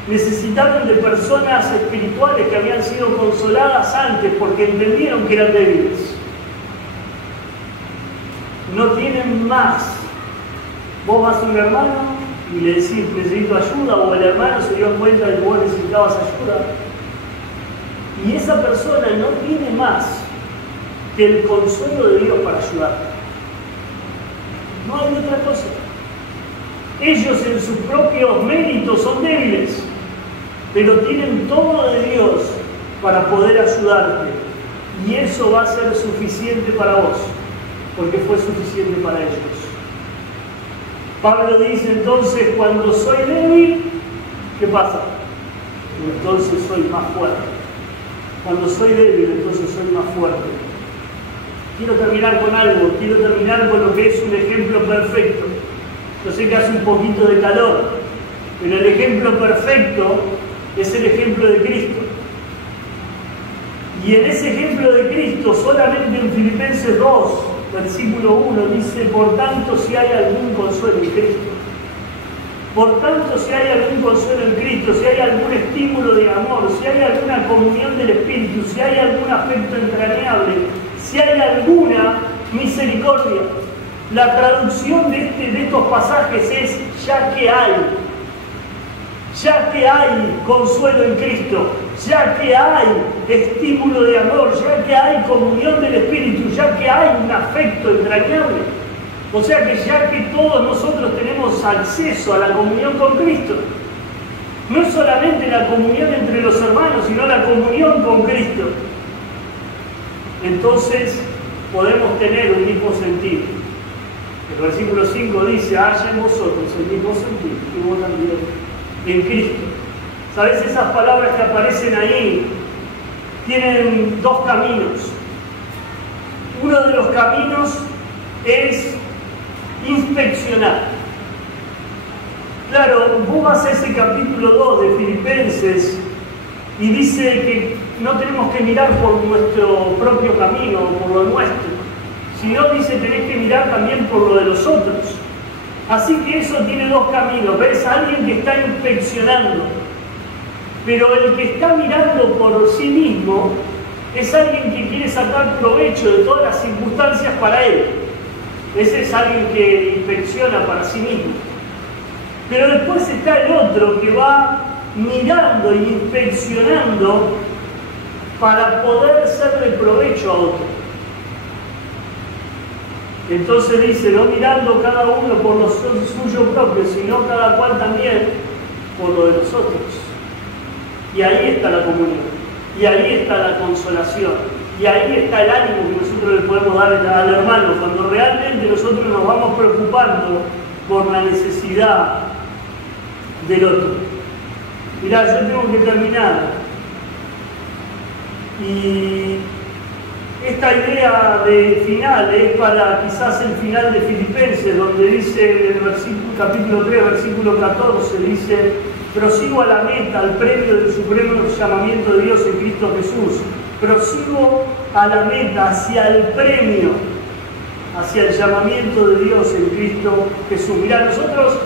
Necesitaron de personas espirituales que habían sido consoladas antes porque entendieron que eran débiles. No tienen más. Vos vas a un hermano y le decís, necesito ayuda, o el hermano se dio cuenta de que vos necesitabas ayuda. Y esa persona no tiene más que el consuelo de Dios para ayudarte. No hay otra cosa. Ellos en sus propios méritos son débiles, pero tienen todo de Dios para poder ayudarte. Y eso va a ser suficiente para vos, porque fue suficiente para ellos. Pablo dice entonces, cuando soy débil, ¿qué pasa? Entonces soy más fuerte. Cuando soy débil, entonces soy más fuerte. Quiero terminar con algo, quiero terminar con lo que es un ejemplo perfecto. Yo sé que hace un poquito de calor, pero el ejemplo perfecto es el ejemplo de Cristo. Y en ese ejemplo de Cristo, solamente en Filipenses 2, versículo 1, dice, por tanto, si hay algún consuelo en Cristo, por tanto, si hay algún consuelo en Cristo, si hay algún estímulo de amor, si hay alguna comunión del Espíritu, si hay algún afecto entrañable, si hay alguna misericordia. La traducción de estos pasajes es ya que hay consuelo en Cristo, ya que hay estímulo de amor, ya que hay comunión del Espíritu, ya que hay un afecto entrañable. O sea que ya que todos nosotros tenemos acceso a la comunión con Cristo, no es solamente la comunión entre los hermanos, sino la comunión con Cristo, entonces podemos tener un mismo sentir. El versículo 5 dice, haya en vosotros el mismo sentir que vos también en Cristo. ¿Sabes? Esas palabras que aparecen ahí tienen dos caminos. Uno de los caminos es inspeccionar. Claro, vos vas a ese capítulo 2 de Filipenses y dice que no tenemos que mirar por nuestro propio camino, por lo nuestro, sino dice tenés que mirar también por lo de los otros. Así que eso tiene dos caminos. Ves a alguien que está inspeccionando, pero el que está mirando por sí mismo es alguien que quiere sacar provecho de todas las circunstancias para él. Ese es alguien que inspecciona para sí mismo. Pero después está el otro que va mirando y inspeccionando para poder ser de provecho a otro. Entonces dice, no mirando cada uno por lo suyo propio, sino cada cual también por lo de los otros. Y ahí está la comunión, y ahí está la consolación, y ahí está el ánimo que nosotros le podemos dar al hermano, cuando realmente nosotros nos vamos preocupando por la necesidad del otro. Mirá, yo tengo que terminar. Y esta idea de final es para quizás el final de Filipenses, donde dice en el capítulo 3, versículo 14, dice: prosigo a la meta, al premio del supremo llamamiento de Dios en Cristo Jesús. Prosigo a la meta, hacia el premio, hacia el llamamiento de Dios en Cristo Jesús. Mirá, nosotros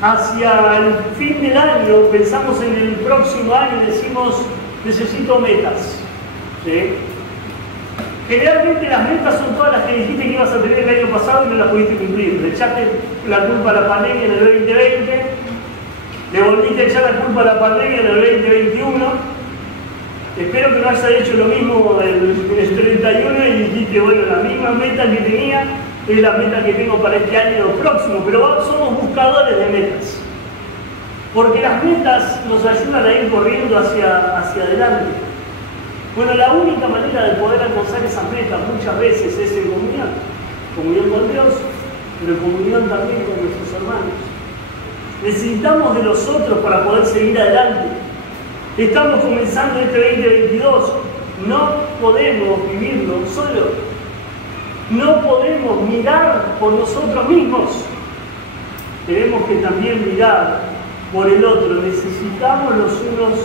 hacia el fin del año pensamos en el próximo año y decimos: necesito metas. ¿Sí? Generalmente las metas son todas las que dijiste que ibas a tener el año pasado y no las pudiste cumplir. Le echaste la culpa a la pandemia en el 2020, le volviste a echar la culpa a la pandemia en el 2021. Espero que no hayas hecho lo mismo el 31 y dijiste: bueno, la misma meta que tenía es la meta que tengo para este año próximo. Pero somos buscadores de metas, porque las metas nos ayudan a ir corriendo hacia adelante. Bueno, la única manera de poder alcanzar esas metas muchas veces es en comunión. Comunión con Dios, pero comunión también con nuestros hermanos. Necesitamos de los otros para poder seguir adelante. Estamos comenzando este 2022. No podemos vivirlo solo. No podemos mirar por nosotros mismos. Tenemos que también mirar por el otro. Necesitamos los unos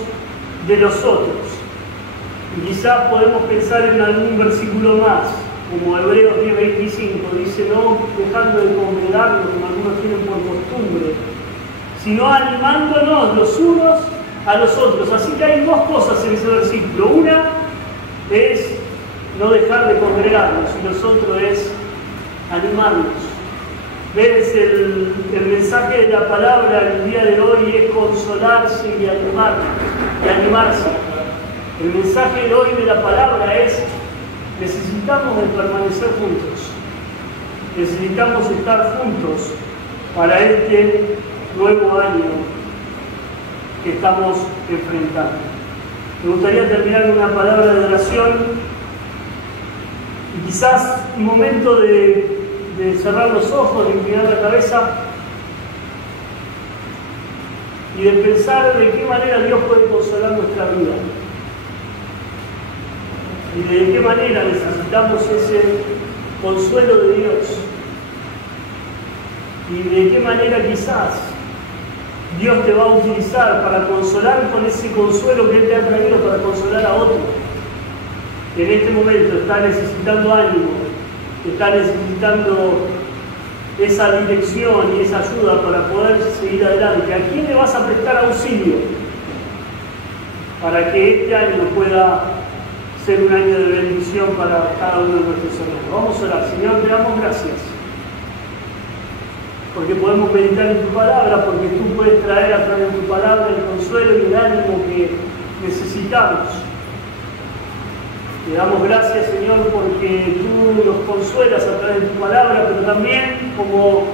de los otros. Y quizás podemos pensar en algún versículo más, como Hebreos 10:25, dice: no dejando de congregarnos como algunos tienen por costumbre, sino animándonos los unos a los otros. Así que hay dos cosas en ese versículo. Una es no dejar de congregarnos, y lo otro es animarnos. ¿Ves? El mensaje de la palabra el día de hoy es consolarse y animarse. El mensaje de hoy de la palabra es: necesitamos de permanecer juntos. Necesitamos estar juntos para este nuevo año que estamos enfrentando. Me gustaría terminar con una palabra de oración y quizás un momento de cerrar los ojos, de inclinar la cabeza y de pensar de qué manera Dios puede consolar nuestra vida. Y de qué manera necesitamos ese consuelo de Dios. Y de qué manera quizás Dios te va a utilizar para consolar con ese consuelo que Él te ha traído para consolar a otro. Que en este momento está necesitando ánimo, está necesitando esa dirección y esa ayuda para poder seguir adelante. ¿A quién le vas a prestar auxilio para que este año pueda ser un año de bendición para cada uno de nuestros hermanos? Vamos a orar. Señor, te damos gracias porque podemos meditar en tu palabra, porque tú puedes traer a través de tu palabra el consuelo y el ánimo que necesitamos. Te damos gracias, Señor, porque tú nos consuelas a través de tu palabra, pero también, como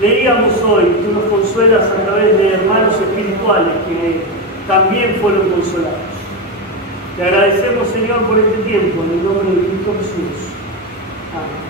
leíamos hoy, tú nos consuelas a través de hermanos espirituales que también fueron consolados. Te agradecemos, Señor, por este tiempo, en el nombre de Cristo Jesús. Amén.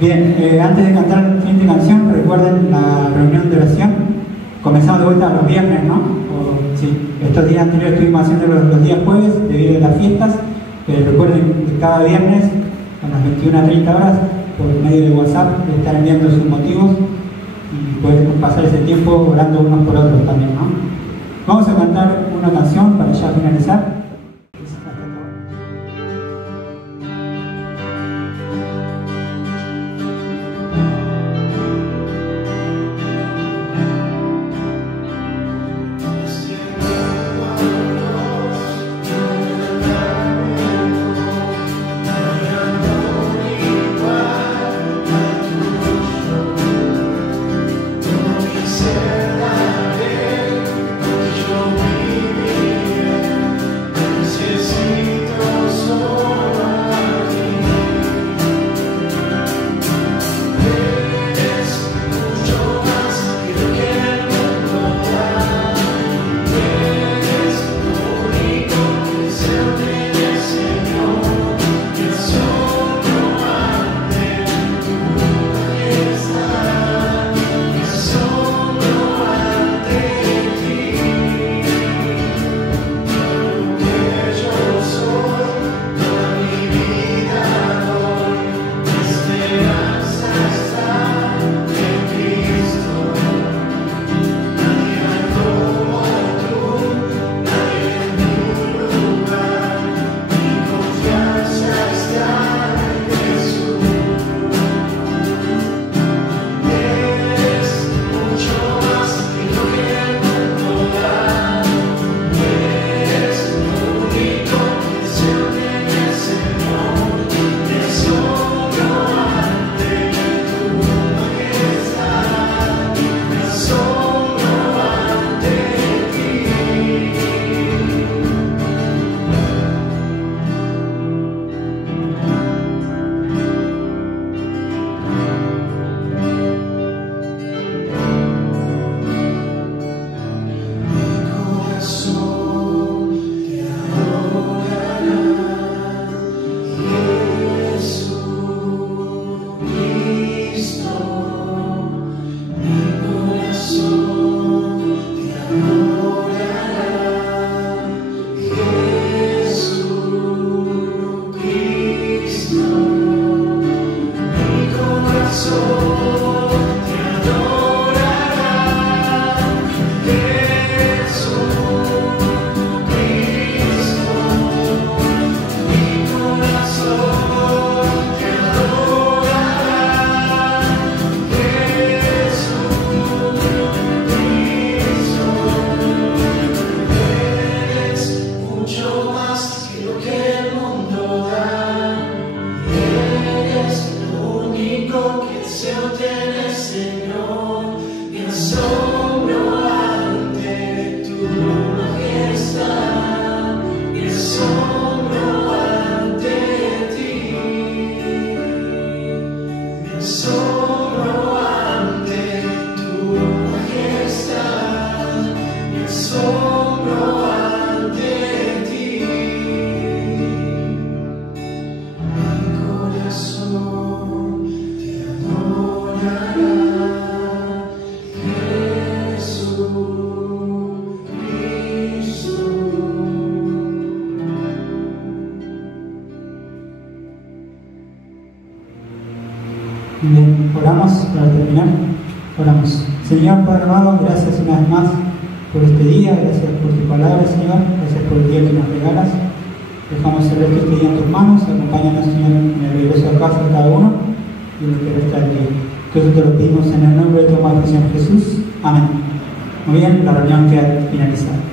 Bien, antes de cantar la siguiente canción, recuerden la reunión de oración. Comenzamos de vuelta los viernes, ¿no? sí, estos días anteriores estuvimos haciendo los días jueves debido a las fiestas, pero recuerden que cada viernes a las 21:30 horas por medio de WhatsApp estar enviando sus motivos y podemos pasar ese tiempo orando unos por otros también, ¿no? Vamos a cantar una canción para ya finalizar. Bien, oramos para terminar. Oramos. Señor Padre amado, gracias una vez más por este día, gracias por tu palabra, Señor, gracias por el día que nos regalas. Dejamos el resto de este día en tus manos, acompáñanos, Señor, en el regreso a casa de cada uno y en lo que resta del día. Todo te lo pedimos en el nombre de tu amado Señor Jesús. Amén. Muy bien, la reunión queda finalizada.